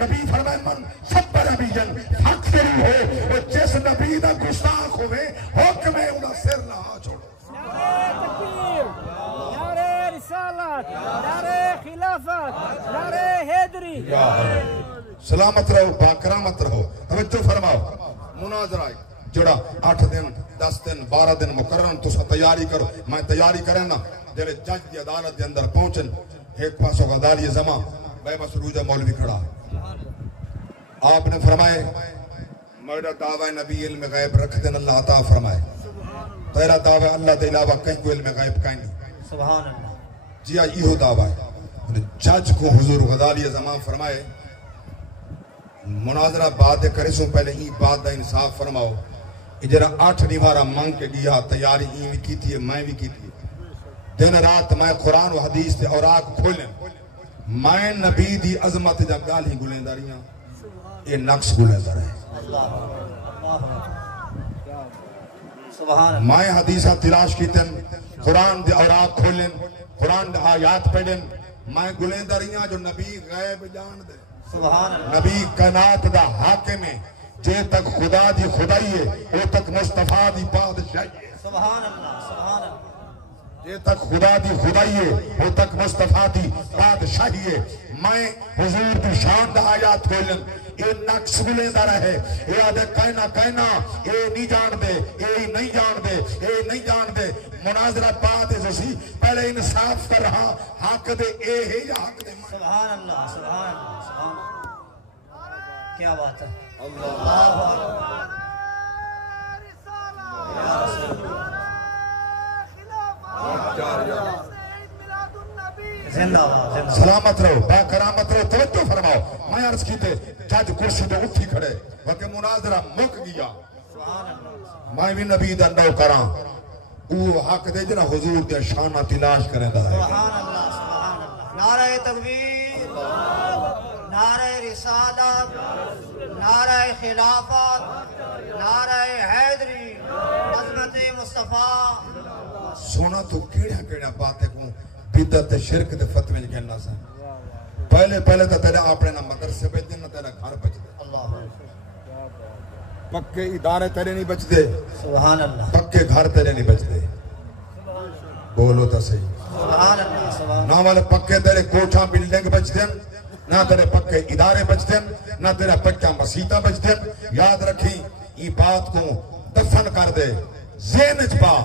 نبی فرمائے من سب نبیجن فاکفر ہو اور جس نبی دا گستاخ ہوئے حکم ہے انہا سر نہ چھوڑو۔ نعرہ تکبیر، نعرہ رسالت، نعرہ خلافت، نعرہ حیدری۔ سلامت رہو، باکرامت رہو۔ توجہ فرماؤ، مناظرہ جڑا 8 دن 10 دن 12 دن مقرر تو تیاری کرو۔ میں تیاری کریں نا جڑے جج دی عدالت دے اندر پہنچن ایک پاسوں غزالی زمان بے مسروجہ مولوی کھڑا آپ نے فرمائے میرا دعویٰ نبی علم غیب رکھ دن اللہ عطا فرمائے تیرا دعویٰ اللہ دے علاوہ کہیں کو علم غیب کہیں نہیں سبحان اللہ جی آج یہ دعویٰ ہے جج کو حضور غزالی زمان فرمائے مناظرہ بات کرے سو پہلے ہی بات دا انصاف فرماؤ اجرا 8 نیوارا مانگ کے گیا تیاری ہی بھی کی تھی میں بھی کی تھی دن رات میں قرآن و حدیث تے اوراق کھولیں میں نبی دی عظمت جب گال ہی گلیں داریاں یہ نقص گلیں در ہے میں حدیثہ تلاش کی تن قرآن دے اوراق کھولیں قرآن دے آیات پڑھیں میں گلیں داریاں جو نبی غیب جان دے نبی کائنات دا حاکم ہے جے تک خدا دی خدائی ہے وہ تک مصطفیٰ دی بادشاہی ہے سبحان اللہ سبحان اللہ جے تک خدا دی خدائی ہے وہ تک مصطفیٰ دی بادشاہی ہے میں حضور دی شان دا آیات کھولن اے نقص گلیں دا رہے اے آدھے کہنا اے نہیں جان دے اے نہیں جان دے اے نہیں جان دے مناظرہ بات ہے جیسی پہلے انصاف کر رہا حق دے اے ہے یا حق دے سبحان اللہ سبحان اللہ سبحان اللہ کیا بات ہے سلامت رہو باکرامت رہو توجہ فرماؤ میں عرض کی تھے جج کرسی تو اٹھی کھڑے وقت مناظرہ مک گیا میں بھی نبی دا نو کران وہ حق دے جنا حضور دے شانہ تلاش کریں دا ہے سبحان اللہ سبحان اللہ نعرہ تکبیر نعرہ رسالت نعرہ خلافت نعرہ حیدری عظمت مصطفیٰ سونا تو کیڑا باتیں کو بدعت شرک دے فتوے میں کہنا سا پہلے تو تیرے اپنے نہ مدرسے بچ دے نہ تیرا گھر بچ دے پکے ادارے تیرے نہیں بچ دے سبحان اللہ پکے گھر تیرے نہیں بچ دے بولو تا صحیح سبحان اللہ سبحان نہ والے پکے تیرے کوٹھا بلڈنگ بچ دیں نہ تیرے پکے ادارے بچ دیں نہ تیرا پکا مسیطہ بچ دیں یاد رکھی یہ بات کو دفن کر دے ذہن چپا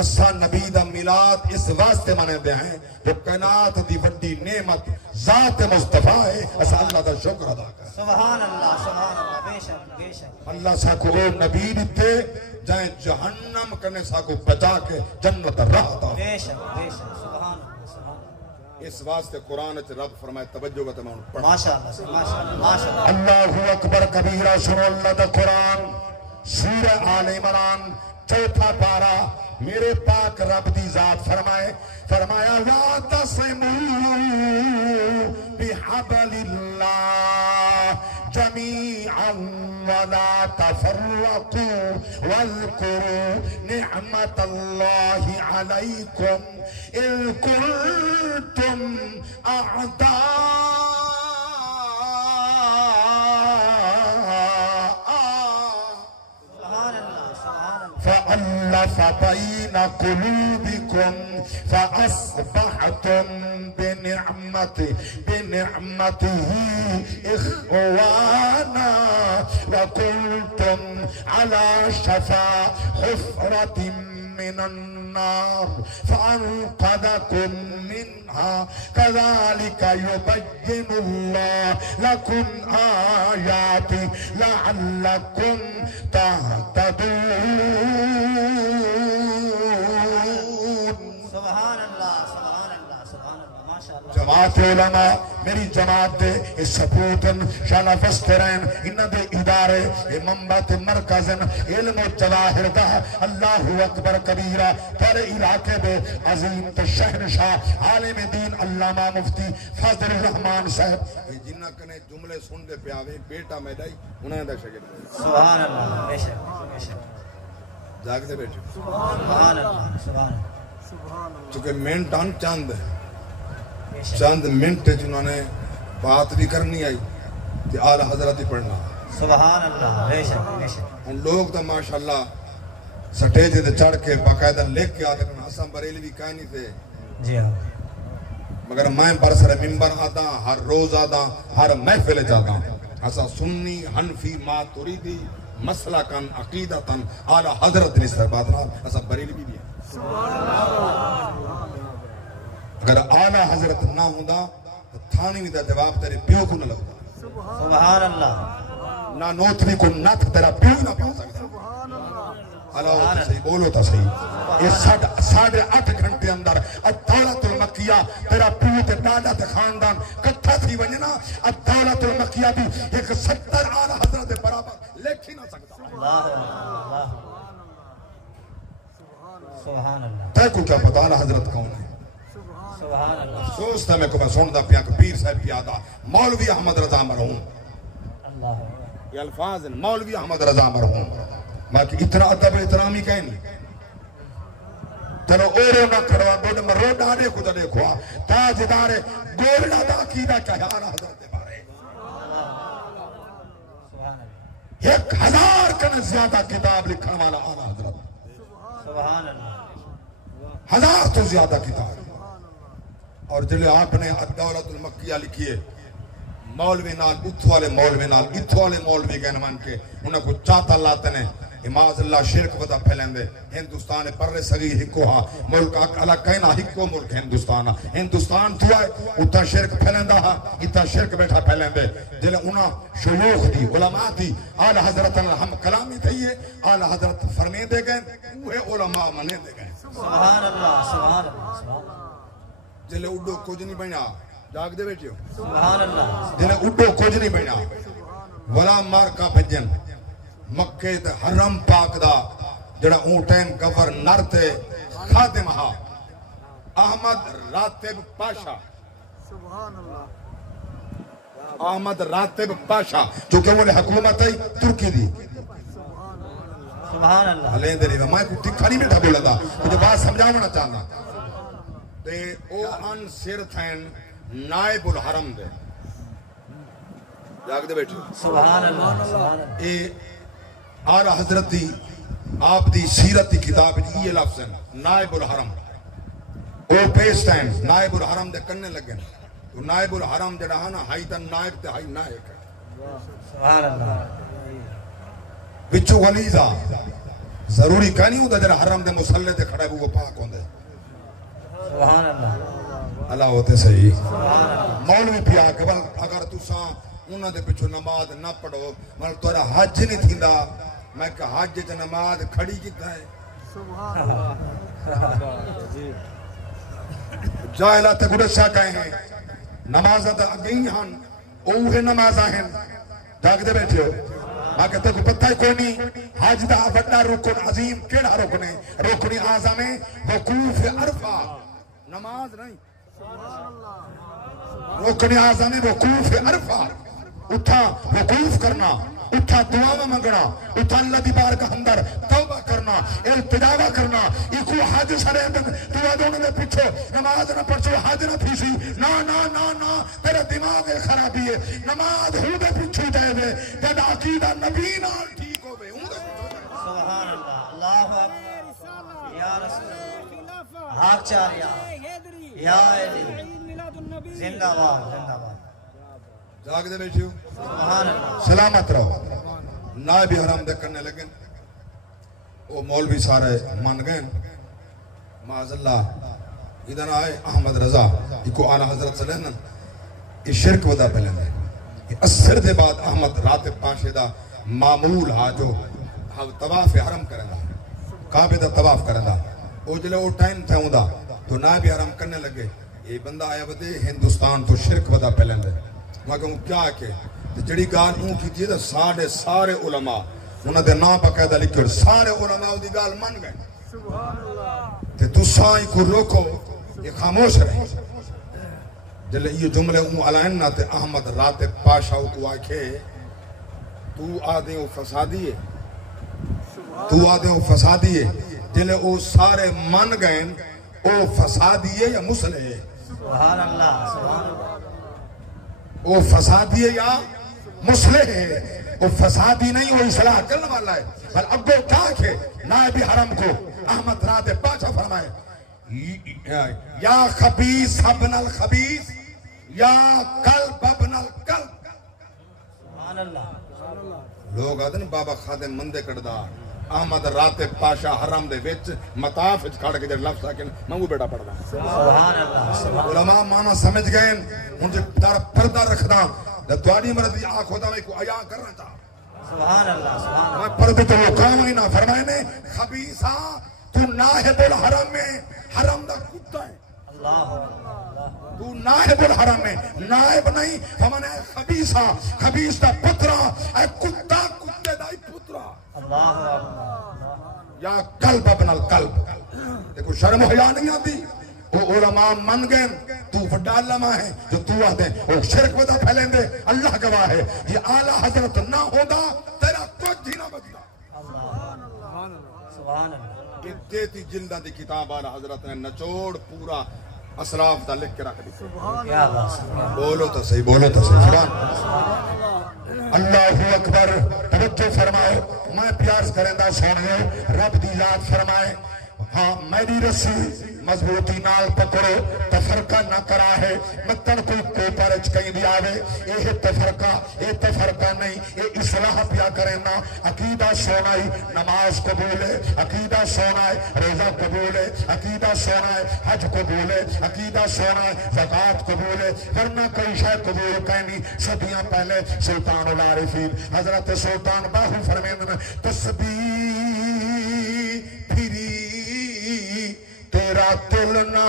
اسا نبی دا میلاد اس واسطے مانے دے ہیں جو کائنات دی وڈی نعمت ذات مصطفیٰ ہے اسا اللہ دا شکر ادا کر سبحان اللہ بے شک بے شک اللہ سا کو وہ نبی دیتے جائیں جہنم کرنے سا کو بچا کے جنت راہ دا بے شک سبحان اللہ اس واسطے قرآن اچھ رب فرمائے توجہ کا تمام پڑھا ماشاءاللہ اللہ اکبر کبیرہ سنو اللہ دا قرآن سورہ آل عمران 4 پارہ میرے پاک رب دی ذات فرمایا وَاعْتَصِمُوا بِحَبْلِ اللَّهِ جَمِيعًا وَلَا تَفَرَّقُوا وَاذْكُرُوا نِعْمَةَ اللَّهِ عَلَيْكُمْ إِذْ كُنْتُمْ أَعْدَاءً فألف بين قلوبكم فأصبحتم بنعمته إخوانا وكنتم على شفا حفرة من النار فأنقذكم منها كذلك يبين الله لكم آياته لعلكم تهتدون سبحان اللہ ماشاءاللہ جماعت علماء میری جماعت دے اس سپوتن شانہ فسترین انہ دے ادارے منبت مرکزن علم و جواہر دا اللہ اکبر کبیرہ تیرے علاقے دے عظیم تو شہنشاہ عالم دین علامہ مفتی فضل الرحمن صاحب جنہ کنے جملے سن دے پیاوے بیٹا میڈائی انہیں دا شکر سبحان اللہ بے شک جاگ دے بیٹے سبحان اللہ چونکہ مینٹان چاند ہے چند منٹ جنہوں نے بات بھی کرنی آئی تے آلہ حضرت ہی پڑھنا سبحان اللہ بے شک بے شک لوگ تو ماشاءاللہ سٹیج تے چڑھ کے باقاعدہ لکھ کے آتے ہیں حسن بریلوی کہانی تھے جی ہاں مگر میں برسر ممبر آتا ہر روز آتا ہر محفل جاتا اسا سنی حنفی ماتریدی مسلکن عقیدتن اعلی حضرت نے سربات رہا اسا بریلوی بھی ہے اگر اعلی حضرت نہ ہوتا تو تھانی دا جواب تیرے پیو کو نہ لگتا سبحان اللہ نہ نوتری کو نہ تیرا پیو نہ پیو سکتا اللہ ہوتا صحیح بولو تا صحیح یہ 8.5 گھنٹے اندر الدولت المکیہ تیرا پیو تے دادا تے خاندان کٹھا تھی ونجنا الدولت المکیہ بھی ایک 70 اعلی حضرت برابر لکھ ہی نہ سکتا اللہ سبحان اللہ تے کو کیا پتا اعلی حضرت کون ہے سبحان اللہ سوچتا میں کو میں سندا پیا کہ پیر صاحب کی آدھا مولوی احمد رضا مرحوم اللہ یہ الفاظ ہیں مولوی احمد رضا مرحوم باقی اتنا ادب احترامی کہیں نہیں تنو اورو نہ کھڑوا گوڑ میں روڈا دیکھو تا دیکھو تاجدار گولڈا دا عقیدہ کیا اعلی حضرت بارے سبحان اللہ 1000 کن زیادہ کتاب لکھن والا اعلی حضرت سبحان اللہ 1000 تو زیادہ کتاب اور جلے آپ نے الدولت المکیہ لکھیے مولوی نال اتھو والے مولوی نال اتھو والے مولوی گئن من کے انہیں کو چاہتا لاتے نے اماز اللہ شرک ودا پھیلیں دے ہندوستان پر صغیر ہکو ہاں ملک اللہ کہنا ہکو ملک ہندوستان تو آئے اتھا شرک پھیلیں دا ہاں اتھا شرک بیٹھا پھیلیں دے جلے انہاں شیوخ دی علماء دی آل حضرت ہم کلامی تھئیے آل حضرت فرمے دے گئے اوہ علماء منے دے گئے سبحان اللہ سبحان اللہ سبحان اللہ جلے اڈو کچھ نہیں بنا جاگ دے بیٹھے ہو سبحان اللہ جلے اڈو کچھ نہیں بنا ولا مار کا بھجن مکہ تے حرم پاک دا جڑا اونٹین گورنر تے خادم ہا احمد راتب پاشا سبحان اللہ احمد راتب پاشا جو کہ وہ حکومت ہے ترکی دی سبحان اللہ علیہ دے رہی میں کو تکھا نہیں بیٹھا بولا تھا مجھے بات سمجھاونا چاہنا تے او ان سر تھین نائب الحرم دے جاگ دے بیٹھے سبحان اللہ سبحان اللہ اے آلہ حضرتی آپ دی سیرت دی کتاب یہ لفظ ہیں نائب الحرم او پیسٹین نائب الحرم دے کرنے لگے تو نائب الحرم جڑا ہے نا ہائی تن نائب تے ہائی نائب ہے سبحان اللہ بچو غلیظہ ضروری کہا نہیں ہوتا جڑا حرم دے مسلح دے کھڑا ہے وہ پاک ہوندے سبحان اللہ اللہ ہوتے صحیح سبحان اللہ مولوی پیا کہ اگر تساں انہاں دے پچھو نماز نہ پڑھو مل تورا حج نہیں تھیندا میں کہ حج تے نماز کھڑی کیتا ہے سبحان اللہ جاہلہ تے گڑسا کہے ہیں نمازہ تے اگئی ہن اوہ نمازہ ہیں جاگ دے بیٹھے ہو میں کہتے کو پتہ ہی کوئی نہیں حج دا بڑا رکن عظیم کیڑا رکن ہے رکن اعظم ہے وقوف عرفہ نماز نہیں رکن اعظم ہے وقوف عرفہ اتھا وقوف کرنا اتھا دعا منگنا اتھا اللہ دی بارگاہ اندر توبہ کرنا التجا کرنا ایکو حج سرے دعا دونوں دے پیچھے نماز نہ پڑھو حج نہ تھیسی نا نا نا نا تیرے دماغ خرابی ہے نماز ہو دے پیچھے دے دے جد عقیدہ نبی نال ٹھیک ہوے سبحان اللہ اللہ اکبر یا رسول اللہ حق چاریا یا علی زندہ باد زندہ باد جاگ دے بیٹھے ہو سبحان اللہ سلامت رہو نائب حرم دے کرنے لگن وہ مولوی سارے من گئے معاذ اللہ ادھر آئے احمد رضا ایکو آلہ حضرت صلی اللہ علیہ وسلم یہ شرک ودا پہلے دے یہ اثر دے بعد احمد راتب پاشے دا معمول ہا جو طواف حرم کریں دا کعبے دا طواف کریں دا او جلے او ٹائم تھے ہوں دا تو نائب حرم کرنے لگے یہ بندہ آیا بدے ہندوستان تو شرک ودا پہلے دے میں کہوں کیا کہ جڑی گال اون کی تھی سارے علماء انہوں نے نام باقاعدہ لکھے سارے علماء دی گال من گئے سبحان اللہ تے تساں کو روکو یہ خاموش رہے جلے یہ جملے اون علائن نہ تے احمد راتب پاشا کو آکھے تو آدھے او فسادی ہے تو آدھے او فسادی ہے جلے او سارے من گئے او فسادی ہے یا مسلح ہے سبحان اللہ سبحان اللہ او فسادی ہے یا مسلح ہے، وہ فسادی نہیں، وہ اصلاح کرنے والا ہے. بل ابو کاک ہے نائب حرم کو احمد رات پاشا فرمائے یا خبیث ابن الخبیث یا کلب ابن الکلب. سبحان اللہ. لوگ آدھے نا بابا خادم مندے کردار احمد رات پاشا حرم دے وچ مطاف وچ کھڑ کے جڑے لفظ آکے منگو بیٹا پڑھدا. سبحان اللہ. علماء مانا سمجھ گئے ان جو در پردہ رکھدا تواڈی مرضی آنکھ ہوتا میں کو عیاں کرنا چاہتا. سبحان اللہ. سبحان میں اللہ. پردے تو وہ کام ہی نہ فرمائے نے خبیثہ تو ناہب الحرم میں حرم دا کتا ہے. اللہ. تو نائب الحرم میں نائب نہیں فمن ہے خبیثہ خبیث دا پترا اے کتا کتے دا پترا اللہ. یا کلب ابن الکلب. دیکھو شرم و حیا نہیں آتی. وہ علماء من گئے تو وڈا علماء ہے جو تو آتے ہیں وہ شرک ودا پھیلیں دے. اللہ گواہ ہے یہ اعلیٰ حضرت نہ ہوگا تیرا کچھ ہی نہ بدلا. سبحان اللہ. یہ دیتی جلدہ دی کتاب اعلیٰ حضرت نے نچوڑ پورا اسلاف دا لکھ کے رکھ دی. کیا بات. بولو تو صحیح بولو تو صحیح. سبحان اللہ اکبر. توجہ فرمائے میں پیار کریں دا سونے رب دی ذات فرمائے ہاں میری رسی مضبوطی نال پکڑو تفرقہ نہ کرا ہے متن کوئی کوپرچ کہیں بھی آوے یہ تفرقہ نہیں یہ اصلاح پیا کریں نا. عقیدہ سونا ہی نماز قبول ہے عقیدہ سونا ہے روزہ قبول ہے عقیدہ سونا ہے حج قبول ہے عقیدہ سونا ہے زکوٰۃ قبول ہے ورنہ کئی شاید قبول کہیں صدیاں پہلے سلطان العارفین حضرت سلطان باہو فرمیند میں تسبیح پھری تیرا دل نہ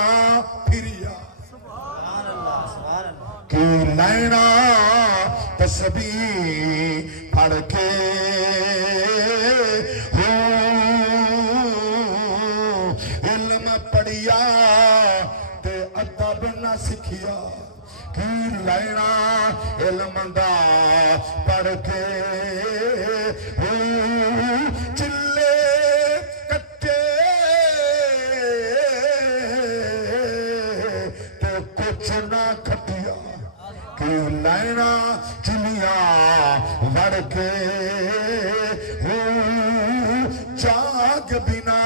پھریا سبحان اللہ. سبحان اللہ. کی لینا تسبیح پڑھ کے علم پڑھیا تے ادب نہ سکھیا. کی لینا علم دا پڑھ کے چلے کٹے تے کچھ نہ کھٹیا. کی لینا چلیاں وڑ کے جاگ بنا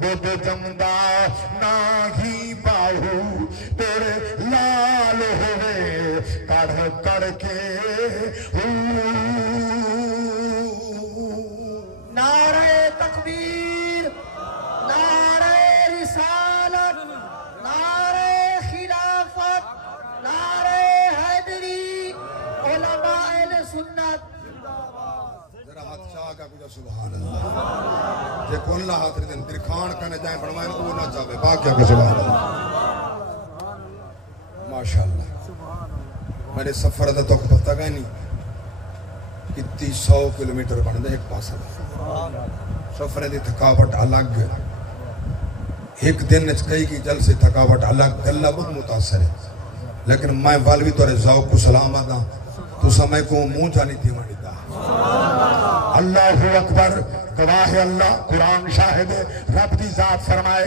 بود جمدا نہ ہی باہو تیرے لال ہوئے کڑھ کڑ کے. نعرہ تکبیر نعرہ رسالت نعرہ خلافت نعرہ حیدری علماء اہل سنت. ذرا ہاتھ شاہ کا کچھ سبحان اللہ. جے کون اللہ ہاتھ دن درخان کرنے جائیں پڑھوائیں وہ نہ چاہے باقیہ کے سبحان اللہ. ماشاءاللہ میرے سفر دا تو پتہ گئے نہیں کتی 100 کلومیٹر بن دے ایک پاسا سفر دی تھکاوٹ الگ ایک دن کئی کی جل سے تھکاوٹ الگ اللہ بہت متاثر ہے. لیکن میں والوی تو ذوق کو سلام آدھا تو سمے کو منہ جانی تھی مانی دا. اللہ اکبر. گواہ اللہ قرآن شاہد رب دی ذات فرمائے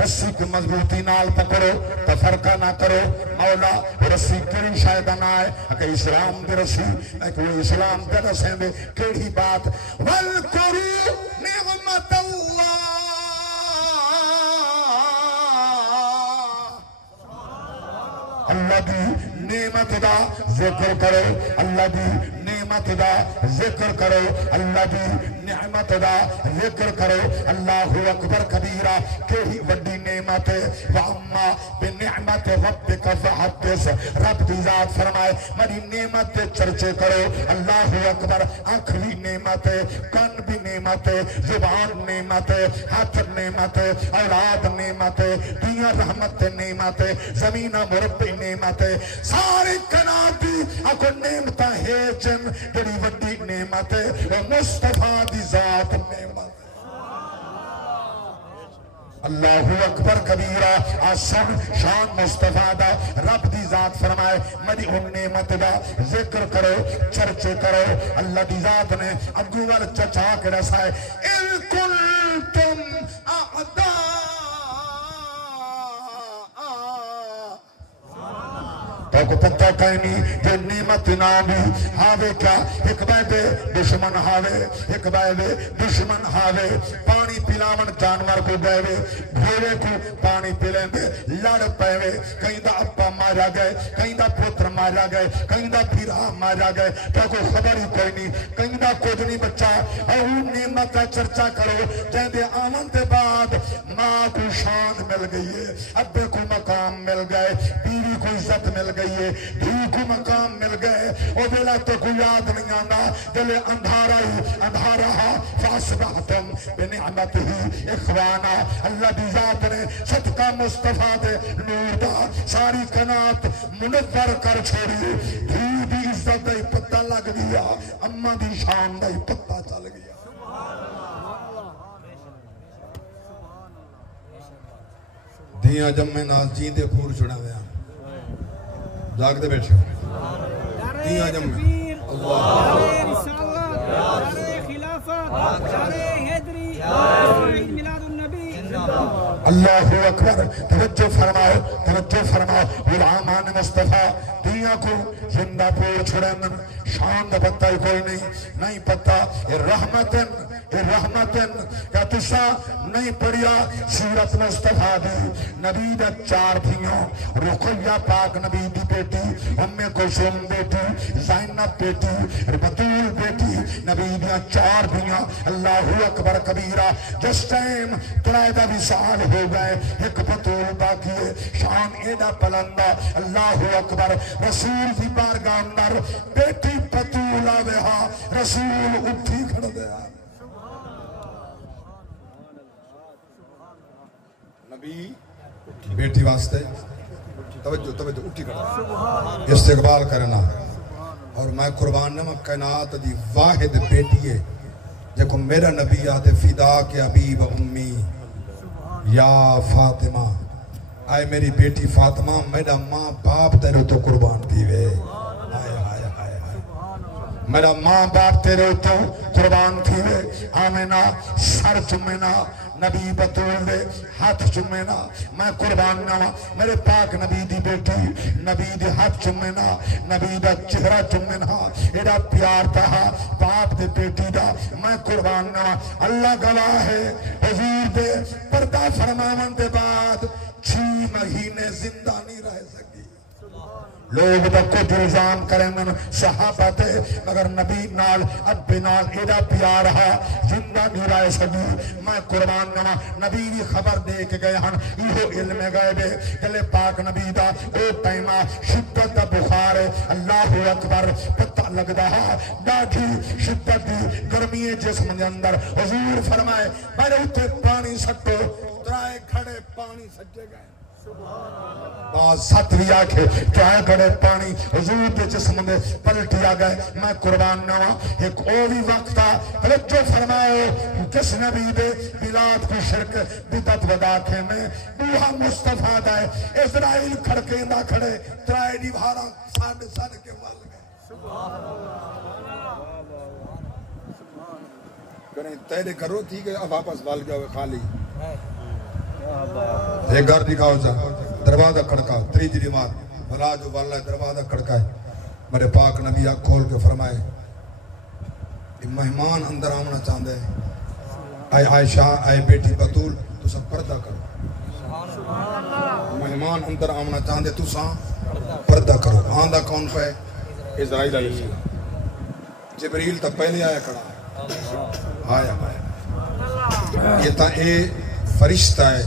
رسی کی مضبوطی نال پکڑو تفرقہ نہ کرو. مولا رسی کیڑی شاید نہ آئے کہ اسلام دے رسی ایک وہ اسلام دے رسیں دے کیڑی بات. وَالْقُرُوا نِعْمَةَ اللَّهِ اللہ دی نعمت دا ذکر کرو اللہ دی نعمت دا ذکر کرو اللہ دی نعمت دا ذکر کرو. اللہ اکبر کبیرہ کیڑی وڈی نعمت ہے. وَأَمَّا بِنِعْمَتِ رَبِّكَ فَحَدِّثْ. رب دی ذات فرمائے میری نعمت چرچے کرو. اللہ اکبر. آنکھ بھی نعمت ہے کان بھی نعمت ہے زبان نعمت ہے ہاتھ نعمت ہے اولاد نعمت ہے دنیا رحمت نعمت ہے زمین مربی نعمت ہے سارے کناتی اکو نعمت ہے چن بڑی وڈی نعمت ہے اور مصطفیٰ دی ذات نعمت. اللہ اکبر کبیرہ. آسن شان مصطفیٰ دا رب دی ذات فرمائے میری ان نعمت دا ذکر کرو چرچے کرو. اللہ دی ذات نے ابو وال چچا کے رسائے اِن کنتم اعداء تو کو پتہ کہیں نہیں کہ نعمت نامی ہاوے کیا ایک بیدے دشمن ہاوے ایک بیدے دشمن ہاوے پانی پلاون جانور کو بیوے گھوڑے کو پانی پلیں دے لڑ پیوے کہیں دا اپا مارا گئے کہیں دا پتر مارا گئے کہیں دا پھرا مارا گئے تو کو خبر ہی کوئی نہیں کہیں دا کچھ نہیں بچہ اور نعمت کا چرچا کرو جہاں دے آمن دے بعد ماں کو شان مل گئی ہے ابے کو مقام مل گئے بیوی کو عزت مل گئی ہے دھی کو مقام مل گئے او بیلا تو کو یاد نہیں آنا دل اندھارا ہی اندھارا فاسبحتم بنعمت ہی اخوانا اللہ دی ذات نے صدقہ مصطفیٰ دے نور دا ساری کنات منور کر چھوڑی دھی دی عزت دا پتہ لگ گیا اماں دی شان دا پتہ چل گیا دھیاں جمعے ناز جیندے پھور چھڑا ہویا جاگ دے بیٹھے دھیاں جمعے اللہ اللہ اکبر توجہ فرماؤ غلامان مصطفیٰ دنیا کو زندہ پور چھڑن شان دا پتہ ہی کوئی نہیں پتہ رحمتن کیا تسا نہیں پڑھیا سیرت مصطفیٰ دی نبی دا 4 دھیوں رقیہ پاک نبی دی بیٹی ام کلثوم بیٹی زینب بیٹی بطول بیٹی نبی دیا 4 دھیوں اللہ اکبر کبیرہ جس ٹائم ترائدہ وصال ہو گئے ایک بطول باقی ہے شان ایڈا پلندہ اللہ اکبر رسول دی بارگاہ اندر بیٹی بطول آوے رسول اٹھی کھڑ گیا نبی بیٹی واسطے توجہ اٹھی کھڑا استقبال کرنا اور میں قربان نمہ کائنات دی واحد بیٹی ہے جب میرا نبی آتے فدا کے ابی و امی یا فاطمہ آئے میری بیٹی فاطمہ میرا ماں باپ تیرے تو قربان تھی وے میرا ماں باپ تیرے تو قربان تھی وے آمینہ سر چمینا نبی بطول دے ہاتھ چمینا میں قربان نہ میرے پاک نبی دی بیٹی نبی دے ہاتھ چمینا نبی دا چہرہ چمینا ایڈا پیار تہا باپ دے بیٹی دا میں قربان نہ اللہ گواہ ہے حضور دے پردہ فرماون دے بعد 6 مہینے زندہ نہیں رہ سکتی لوگ دا کچھ الزام کریں صحابہ تے مگر نبی نال ابے نال ایڈا پیار ہے زندہ نہیں رہ سکی میں قربان نہ نبی بھی خبر دے کے گئے ہن ایہو علم گئے بے گلے پاک نبی دا او ٹائمہ شدت دا بخار ہے اللہ اکبر پتہ لگدا ہے ڈاڈھی شدت دی گرمی جسم دے اندر حضور فرمائے میرے اتے پانی سٹو 3 کھڑے پانی سجے گئے بعض 7 بھی آکھے چاہے کڑے پانی حضور دے جسم میں پلٹی آگئے میں قربان نوا ایک اووی وقت تھا توجہ فرماؤ کس نبی دے بلاد کو شرک بدت وداکھے میں دوہا مصطفیٰ دائے اسرائیل کھڑکے نہ کھڑے 3 دیوارا ساڑھ کے وال گئے کریں تیرے کرو تھی کہ اب واپس وال گیا ہوئے خالی ایک گھر دکھاؤ جا دروازہ کھڑکا 3 دیوار بھلا جو والا دروازہ کھڑکا ہے میرے پاک نبی آنکھ کھول کے فرمائے مہمان اندر آمنا چاہتے ہیں آئے عائشہ آئے بیٹی بطول تو سب پردہ کرو مہمان اندر آمنا چاہتے تو سب پردہ کرو آندہ کون پہ اسرائیل علیہ السلام جبریل تا پہلے آیا کھڑا آیا یہ تا اے فرشتہ ہے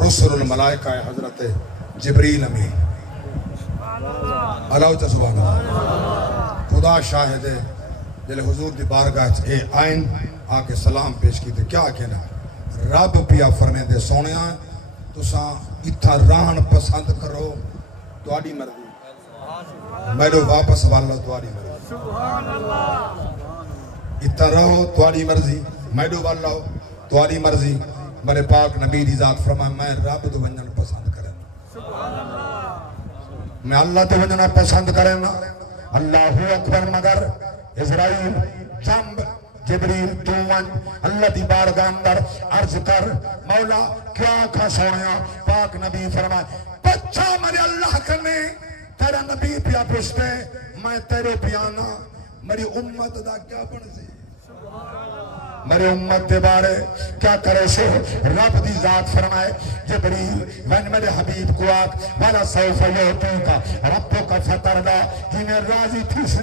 رسول الملائکہ ہے حضرت جبریل امین اللہ تعالیٰ سبحانہ خدا شاہد ہے جلے حضور دی بارگاہ اے آئین آکے سلام پیش کی تھے کیا کہنا رب پیا فرمے دے سونیاں تو ساں اتھا ران پسند کرو تو آڑی مرضی میرے واپس والا تو آڑی مرضی اتھا رہو تو آڑی مرضی میرے والا ہو تو آڑی مرضی میرے پاک نبی دی ذات فرمائے میں رب تو ونجن پسند کریں میں اللہ تو ونجن پسند کریں اللہ اکبر مگر اسرائیل جنب جبریل تو ون اللہ دی بارگاہ اندر عرض کر مولا کیا کھا سویا پاک نبی فرمائے بچہ میرے اللہ کرنے تیرا نبی پیا پوچھتے میں تیرے پیانا میری امت دا کیا بن سی میرے امت دے بارے کیا کرے سے رب دی ذات فرمائے جبریل من میرے حبیب کو آگ والا سوف یوتوں کا ربوں کا فتر دا جنہیں راضی تھی سے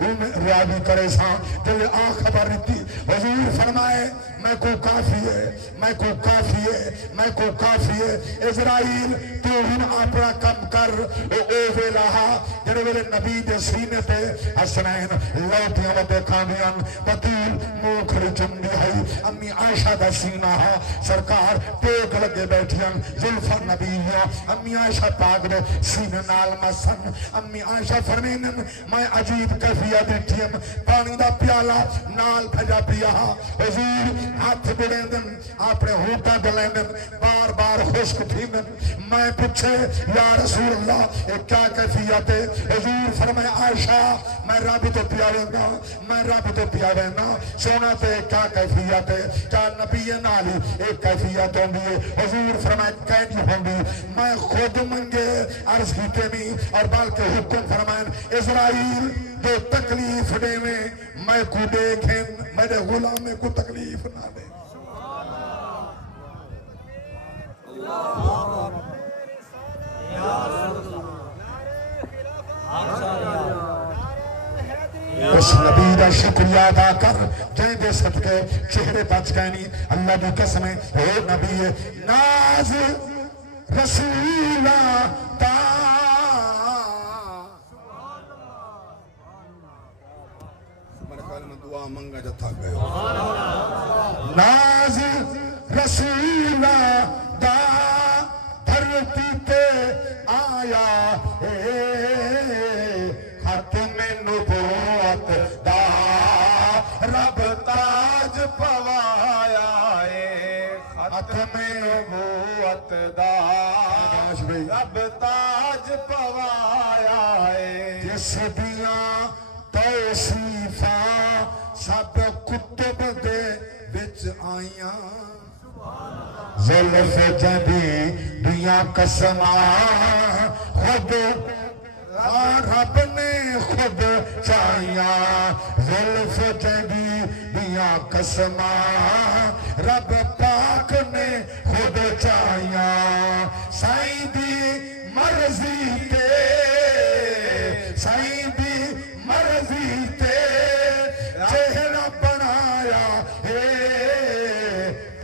انہیں راضی کرے ساں دل آنکھ خبر رہتی حضور فرمائے میں کو کافی ہے میں کو کافی ہے میں کو کافی ہے اسرائیل تو ہن اپنا کم کر او ویلہا جڑے ویلے نبی دے سینے تے حسنین لوٹیاں و دیکھانیاں بطول موکھڑی چندی ہے امی عائشہ دا سینہ ہا سرکار ٹیک لگے بیٹھیاں زلفہ نبیہ امی عائشہ پاک دے سینے نال مسن امی عائشہ فرمینن میں عجیب کیفیت دیٹھیم پانی دا پیالہ نال بھجا پیا حضور ہاتھ بڑیندن اپنے ہوتا دلیندن بار بار خشک تھیندن میں پوچھے یا رسول اللہ ایک کیا کیفیت ہے حضور فرمائے عائشہ میں رب تو پیاوینا میں رب تو پیاوینا سونا تے کیا کیفیت ہے کیا نبی نالی ایک کیفیت ہوں بھی حضور فرمائے کہنی ہوں بھی میں خود منگے عرض کی تیمی اور بلکہ حکم فرمائے اسرائیل جو تکلیف دے میں کو دیکھیں میرے غلام میں کو تکلیف نہ دے اس نبی دا شکریہ ادا کر جائیں دے صدقے چہرے بچ گئے نہیں اللہ کی قسم ہے اے نبی ناز رسولہ تا دعا منگا جو تھا گئے ناز رسولہ دا دھرتی تے آیا ختم نبوت دا رب تاج پوایا ختم نبوت دا رب تاج پوایا جس دیاں توصیفاں سب کتب دے وچ آئیاں زلف جبی دیا قسماں خود رب نے خود چاہیاں زلف جبی دیا قسماں رب پاک نے خود چاہیاں سائیں دی مرضی تے سائیں دی مرضی تے چہرہ بنایا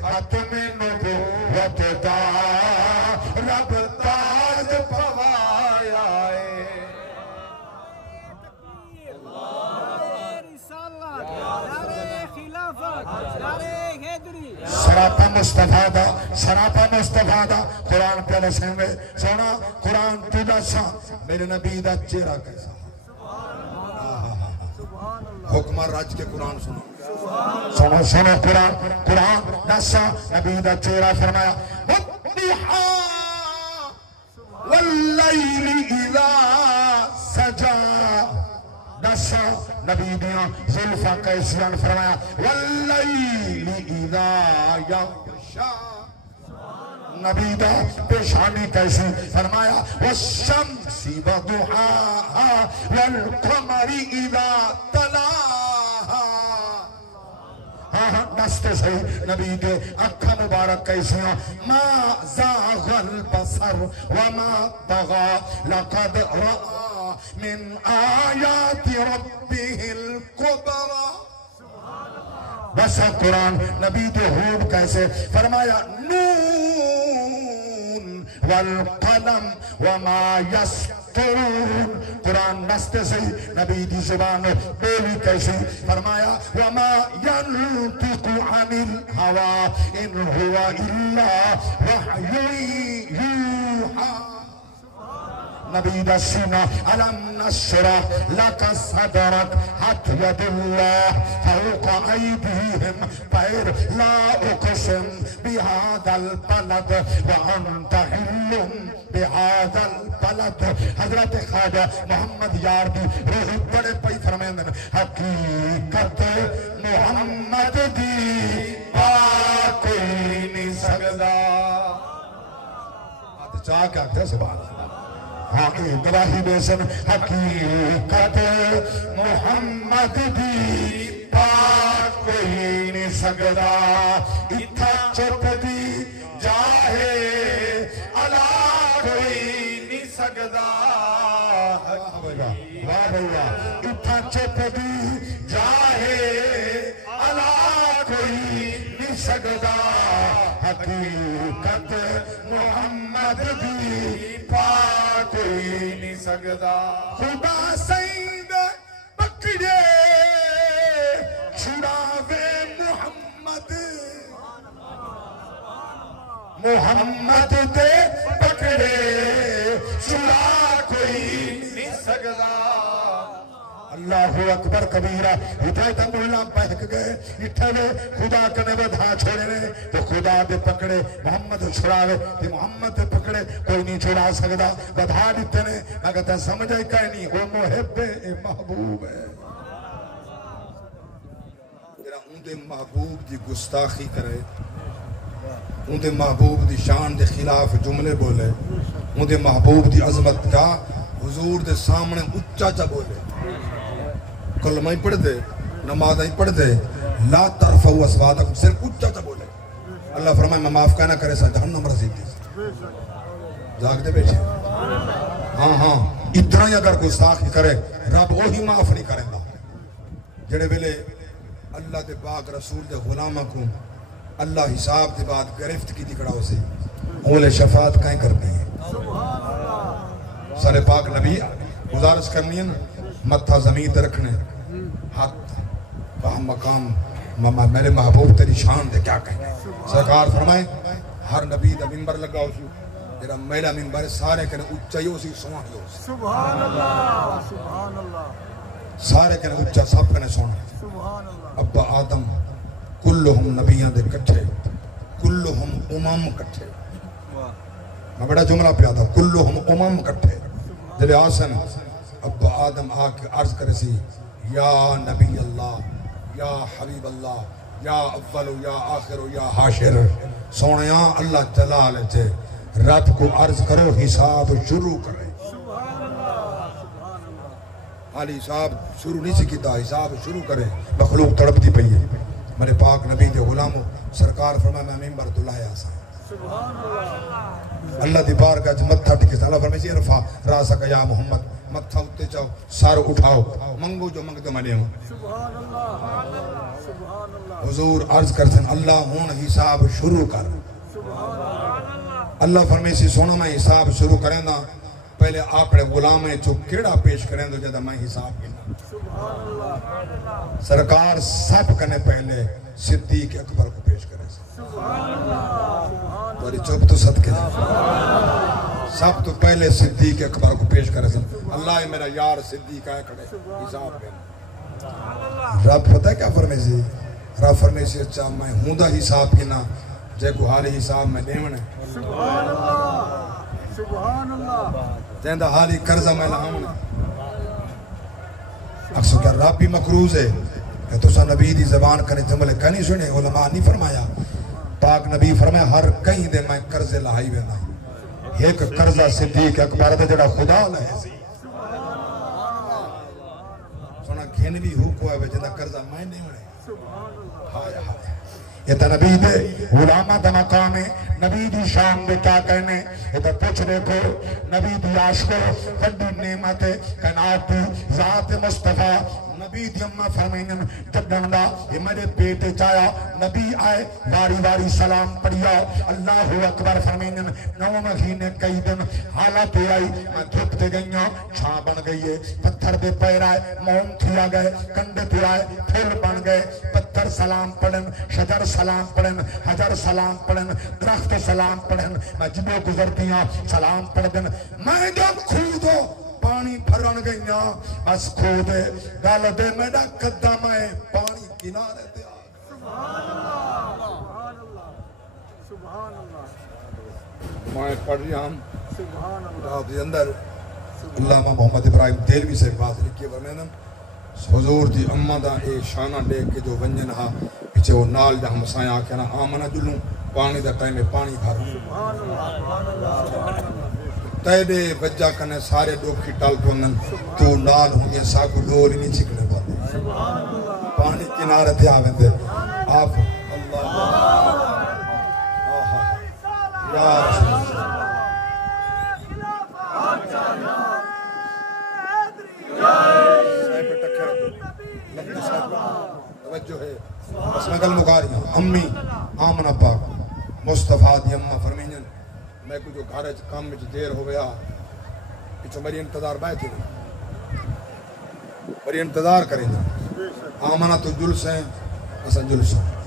ختم نبوت دا رب تاج پوایا سراپا مصطفیٰ دا قرآن پیالے سنوے سونا قرآن تو دسا میرے نبی دا چہرہ کیسا حکمہ راج کے قرآن سنو سنو قرآن دسا نبی دا چہرہ فرمایا والضحا واللیل اذا سجا دسا نبی دیاں زلفہ کیسیان فرمایا واللیل اذا یغشا نبی دا پیشانی کیسی فرمایا والشمس وضحاها والقمر اذا تلاها نستے صحیح نبی دے اکھا مبارک کیسیاں ما زاغ البصر وما طغى لقد رأى من آیات ربه الكبرى بس قرآن نبی دے حود کیسے فرمایا نون والقلم وما یسطرون قرآن نستے سے نبی دی زبان بولی کیسی فرمایا وما ینطق عن الہوى ان ہوا الا وحی یوحا نبی دا سینہ علم نشرح لکا صدرک حت ید اللہ فوق ایدیہم پیر لا اقسم بہذا البلد وانت حلم بہذا البلد حضرت خواجہ محمد یار دی روح بڑے پئی فرمیندن حقیقت محمد دی پا کوئی نہیں سکدا چاہ کیا کہتے سبحان اللہ ہاں اے گواہی بیسن حقیقت محمد دی پاک کوئی نہیں سگدا اتھا چپ دی جاہے علا کوئی نہیں سگدا واہ واہ اتھا چپ دی جاہے علا کوئی نہیں سگدا حقیقت محمد دی پاک کوئی نہیں سگدا خدا سید پکڑے چھڑاوے محمد محمد دے پکڑے چھڑا کوئی نہیں سگدا اللہ اکبر کبیرہ ہدایت ملا بہک گئے اٹھلے خدا کنے بدھا چھوڑے نے تو خدا دے پکڑے محمد چھڑاوے تے محمد دے پکڑے کوئی نہیں چھڑا سکدا بدھا دیتے نے میں کہتا سمجھے کہیں نہیں وہ محب ہے محبوب ہے تیرا ان دے محبوب دی گستاخی کرے ان دے محبوب دی شان دے خلاف جملے بولے ان دے محبوب دی عظمت کا حضور دے سامنے اچھا چا بولے کلمہ ہی پڑھ دے نماز ہی پڑھ دے لا ترفعوا اصواتکم صرف اچھا چا بولے اللہ فرمائے میں معاف کہنا کرے سا جہنم رسید دی جاگ دے بیٹھے ہاں اتنا ہی اگر گستاخی کرے رب وہی معاف نہیں کرے گا جڑے ویلے اللہ دے پاک رسول دے غلامہ کو اللہ حساب دے بعد گرفت کی دکڑا اسے اولے شفاعت کہیں کرنی ہے سارے پاک نبی گزارش کرنی ہے متھا زمین تے رکھنے ہاتھ وہاں مقام میرے محبوب تیری شان دے کیا کہیں سرکار فرمائے ہر نبی دا منبر لگا اسی جیرا میرا منبر سارے کہنے اچھا ہی اسی سونا ہی اسی سبحان اللہ سبحان اللہ سارے کہنے اچھا سب کہنے سونا سبحان اللہ ابا آدم کلہم نبیان دے کٹھے کلہم امم کٹھے میں بڑا جملہ پیا تھا کلہم امم کٹھے جلے آسن ابا آدم آکے عرض کرے سی یا نبی اللہ یا حبیب اللہ یا اول یا آخر یا حاشر سونیاں اللہ جلالے چھے رب کو عرض کرو حساب شروع کرے حالی حساب شروع نہیں سکیتا حساب شروع کرے مخلوق تڑپ دی پئی ہے میرے پاک نبی دے غلاموں سرکار فرمائے میں ممبر دلائے آسان اللہ دی بارگاہ جو متھا ٹکس اللہ فرمائے سی ارفع راسک یا محمد متھا اٹھتے چاہو سار اٹھاؤ منگو جو منگتے ملے ہوں سبحان اللہ سبحان اللہ حضور عرض کرتے ہیں اللہ ہون حساب شروع کر اللہ فرمائے سی سونا میں حساب شروع کریں دا پہلے آپڑے غلامیں جو کیڑا پیش کریں دو جدہ میں حساب کریں سرکار سب کنے پہلے صدیق اکبر کو پیش کریں بڑی چوب تو صدقے سب تو پہلے صدیق اکبر کو پیش کریں اللہ میرا یار صدیق آئے کھڑے حساب کریں رب پتہ ہے کیا فرمائے سی رب فرمائے سی اچھا میں ہوں دا حساب کینا جے کو حالی حساب میں دیونے سبحان اللہ سبحان اللہ جہندہ حالی قرضہ میں لہاؤں اکسو کیا رب بھی مکروز ہے کہ تو سا نبی دی زبان کرنے جملے کہیں سنے علماء نہیں فرمایا پاک نبی فرمایا ہر کہیں دے میں قرضے لہائی بینا ایک قرضہ صدیق اکبر دے جڑا خدا لہے سی سونا گھن بھی ہوکو ہے جہندہ قرضہ میں نہیں ہونے ہائے ہائے یہ تا نبی دے غلامہ دا مقام ہے نبی دی شام دے کیا کہنے یہ تا پوچھ دیکھو نبی دی عاشقو وڈی نعمت کائنات دی ذات مصطفیٰ نبی دی امہ فرمائنن جدن دا یہ میرے پیٹ چایا نبی آئے واری واری سلام پڑھیا اللہ اکبر فرمائنن 9 مہینے کئی دن حالت آئی میں دھپ دے گئیاں چھاں بن گئی ہے پتھر دے پیر آئے موم تھیا گئے کنڈ پھر آئے پھول بن گئے پتھر سلام پڑھن شجر سلام پڑھن حجر سلام پڑھن درخت سلام پڑھن میں جبو گزرتیاں سلام پڑھ دن میں جب کھودو پانی پھرن گئیاں بس کھودے گل دے میڈا قدم ہے پانی کنارے دے سبحان اللہ سبحان اللہ میں پڑھ رہی ہم سبحان اللہ آپ دے اندر علامہ محمد ابراہیم دہلوی سے بات لکھی ورنہ حضور دی امہ دا اے شانہ لے کے جو ونجن ہا پیچھے وہ نال جہاں مسائیں آکے نا آمنہ جلوں پانی دا ٹائم میں پانی بھر تیرے وجہ کنے سارے ڈوکھی ٹال پونن تو نال ہوئے ساکو ڈور ہی نہیں چکنے پاتے پانی کنارے تھے آویں دے آپ اللہ یا رسول توجہ ہے بس میں گل مکاری ہوں امی آمنہ پاک مصطفیٰ دی اممہ فرمینن میں کو جو گھارے کام میں دیر ہو گیا پیچھو میری انتظار بیٹھے میری انتظار کریں آمنہ تو جلس ہیں اسا جلس ہیں